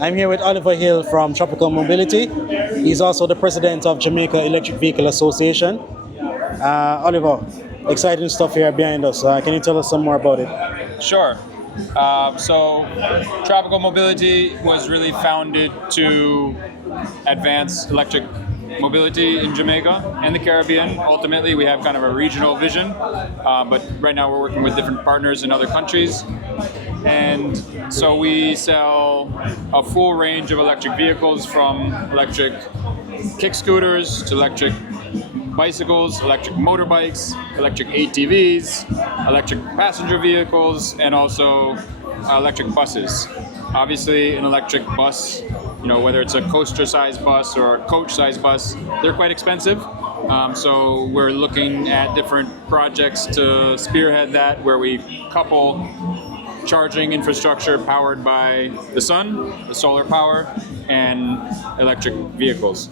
I'm here with Oliver Hill from Tropical Mobility. He's also the president of Jamaica Electric Vehicle Association. Oliver, exciting stuff here behind us. Can you tell us some more about it? Sure. So, Tropical Mobility was really founded to advance electric mobility in Jamaica and the Caribbean. Ultimately, we have kind of a regional vision, but right now we're working with different partners in other countries. And so we sell a full range of electric vehicles, from electric kick scooters to electric bicycles, electric motorbikes, electric ATVs, electric passenger vehicles, and also electric buses. Obviously, an electric bus, whether it's a coaster-sized bus or a coach-sized bus, they're quite expensive. So we're looking at different projects to spearhead that, where we couple charging infrastructure powered by the sun, the solar power, and electric vehicles.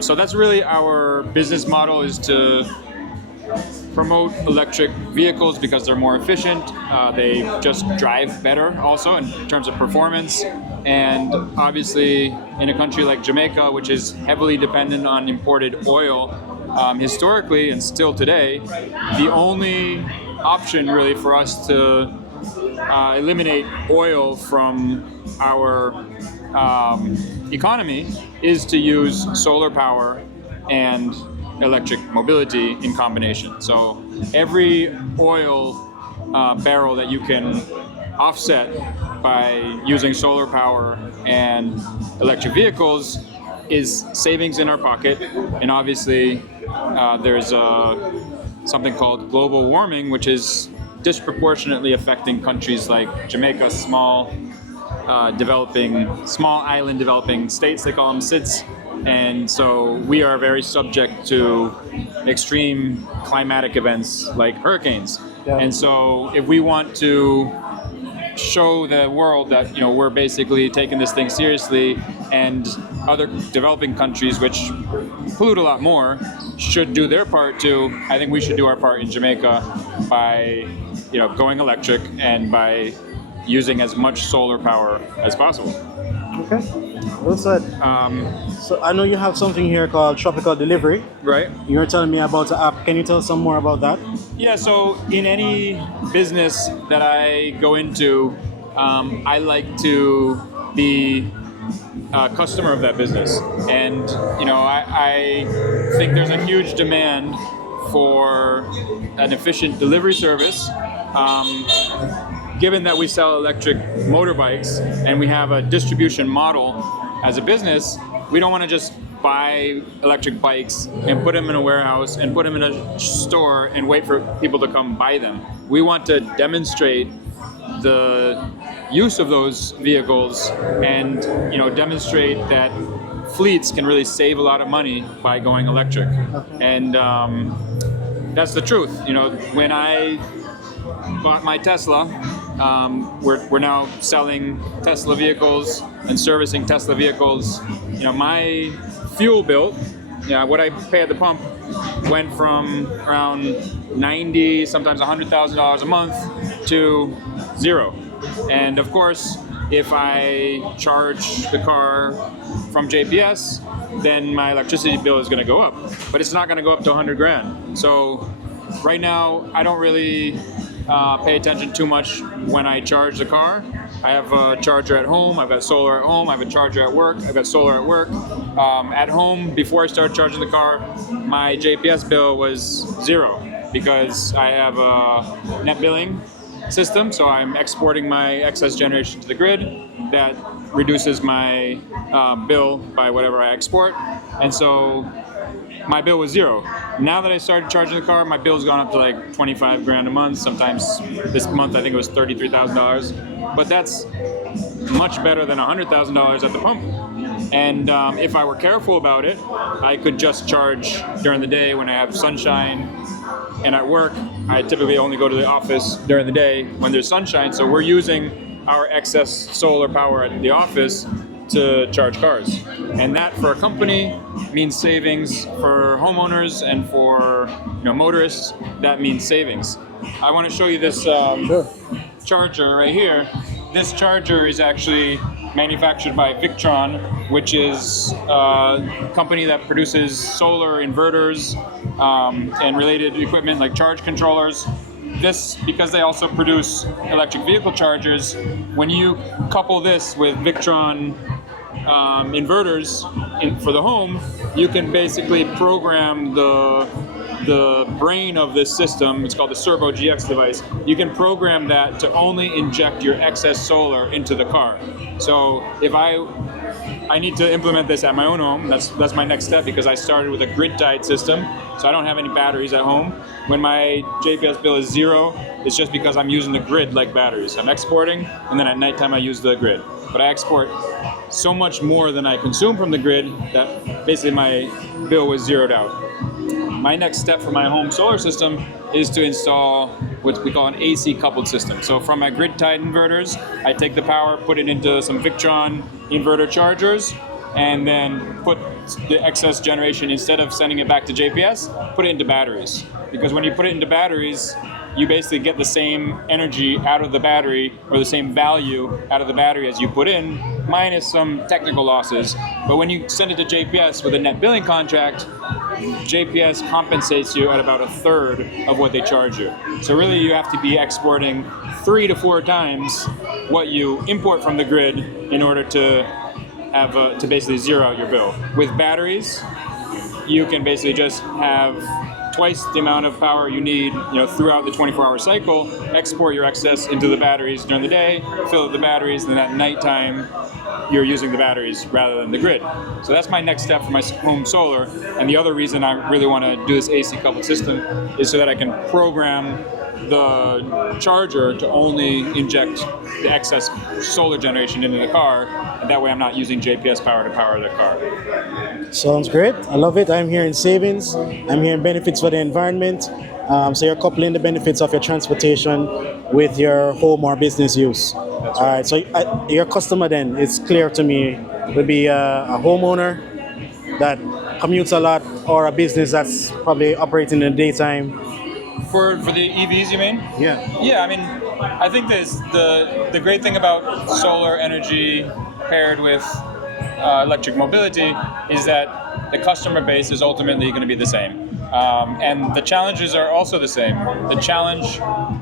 So that's really our business model, is to promote electric vehicles because they're more efficient. They just drive better also in terms of performance. And obviously in a country like Jamaica, which is heavily dependent on imported oil, historically and still today, the only option really for us to eliminate oil from our economy is to use solar power and electric mobility in combination. So every oil barrel that you can offset by using solar power and electric vehicles is savings in our pocket. And obviously there's something called global warming, which is disproportionately affecting countries like Jamaica, small island developing states. They call them SIDS. And so we are very subject to extreme climatic events like hurricanes. Yeah. And so if we want to show the world that we're basically taking this thing seriously, and other developing countries, which pollute a lot more, should do their part too, I think we should do our part in Jamaica by going electric and by using as much solar power as possible. Okay, well said. So I know you have something here called Tropical Delivery. Right. You were telling me about the app. Can you tell us some more about that? Yeah, so in any business that I go into, I like to be a customer of that business. And, I think there's a huge demand for an efficient delivery service. Given that we sell electric motorbikes and we have a distribution model as a business, we don't want to just buy electric bikes and put them in a warehouse and put them in a store and wait for people to come buy them. We want to demonstrate the use of those vehicles and demonstrate that fleets can really save a lot of money by going electric. And that's the truth. When I bought my Tesla, we're now selling Tesla vehicles and servicing Tesla vehicles. My fuel bill, what I pay at the pump, went from around $90,000, sometimes $100,000 a month to zero. And of course, if I charge the car from JPS, then my electricity bill is going to go up, but it's not going to go up to 100 grand. So right now, I don't really pay attention too much when I charge the car. I have a charger at home, I've got solar at home, I have a charger at work, I've got solar at work. At home, before I started charging the car, my JPS bill was zero because I have a net billing system, so I'm exporting my excess generation to the grid. That reduces my bill by whatever I export, and so my bill was zero. Now that I started charging the car, my bill's gone up to like 25 grand a month. Sometimes this month I think it was $33,000, but that's much better than $100,000 at the pump. And if I were careful about it, I could just charge during the day when I have sunshine. And at work, I typically only go to the office during the day when there's sunshine. So we're using our excess solar power at the office to charge cars. And that for a company means savings. For homeowners and for motorists, that means savings. I want to show you this charger right here. This charger is actually manufactured by Victron, which is a company that produces solar inverters and related equipment like charge controllers. This, because they also produce electric vehicle chargers, when you couple this with Victron inverters for the home, you can basically program the brain of this system. It's called the Servo GX device. You can program that to only inject your excess solar into the car. So if I need to implement this at my own home. That's my next step, because I started with a grid-tied system, so I don't have any batteries at home. When my JPS bill is zero, it's just because I'm using the grid like batteries. I'm exporting, and then at nighttime I use the grid. But I export so much more than I consume from the grid that basically my bill was zeroed out. My next step for my home solar system is to install what we call an AC coupled system. So from my grid-tied inverters, I take the power, put it into some Victron inverter chargers, and then put the excess generation, instead of sending it back to JPS, put it into batteries. Because when you put it into batteries, you basically get the same energy out of the battery, or the same value out of the battery as you put in, minus some technical losses. But when you send it to JPS with a net billing contract, JPS compensates you at about a third of what they charge you. So really you have to be exporting 3 to 4 times what you import from the grid in order to have to basically zero out your bill. With batteries, you can basically just have twice the amount of power you need, throughout the 24-hour cycle, export your excess into the batteries during the day, fill up the batteries, and then at nighttime, you're using the batteries rather than the grid. So that's my next step for my home solar. And the other reason I really want to do this AC coupled system is so that I can program the charger to only inject the excess solar generation into the car, and that way I'm not using JPS power to power the car. Sounds great. I love it. I'm hearing savings. I'm hearing benefits for the environment. So you're coupling the benefits of your transportation with your home or business use. That's All right. right. So your customer then, it's clear to me, would be a homeowner that commutes a lot, or a business that's probably operating in the daytime. For the EVs, you mean? Yeah. Yeah, I mean, I think the great thing about solar energy paired with electric mobility is that the customer base is ultimately going to be the same. And the challenges are also the same. The challenge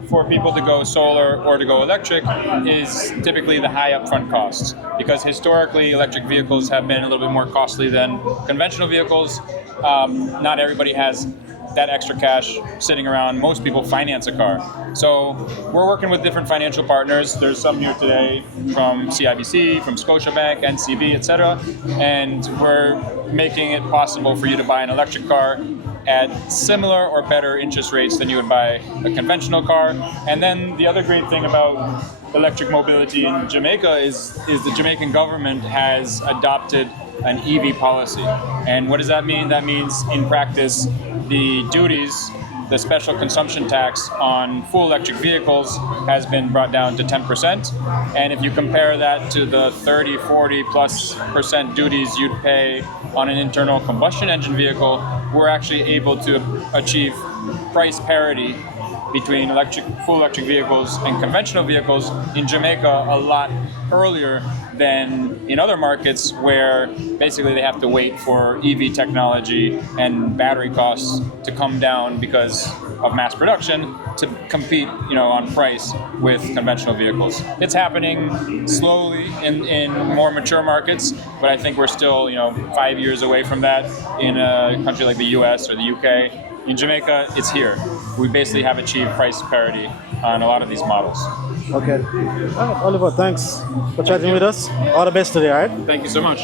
for people to go solar or to go electric is typically the high upfront costs, because historically electric vehicles have been a little bit more costly than conventional vehicles. Not everybody has that extra cash sitting around. Most people finance a car. So we're working with different financial partners. There's some here today from CIBC, from Scotiabank, NCB, etc. And we're making it possible for you to buy an electric car at similar or better interest rates than you would buy a conventional car. And then the other great thing about electric mobility in Jamaica is the Jamaican government has adopted an EV policy. And what does that mean? That means, in practice, the duties, the special consumption tax on full electric vehicles has been brought down to 10%. And if you compare that to the 30, 40+% duties you'd pay on an internal combustion engine vehicle, we're actually able to achieve price parity between full electric vehicles and conventional vehicles in Jamaica a lot earlier than in other markets, where basically they have to wait for EV technology and battery costs to come down because of mass production to compete, on price with conventional vehicles. It's happening slowly in more mature markets, but I think we're still, 5 years away from that in a country like the US or the UK. In Jamaica, it's here. We basically have achieved price parity on a lot of these models. Okay. All right, Oliver, thanks for chatting with us. All the best today, all right? Thank you so much.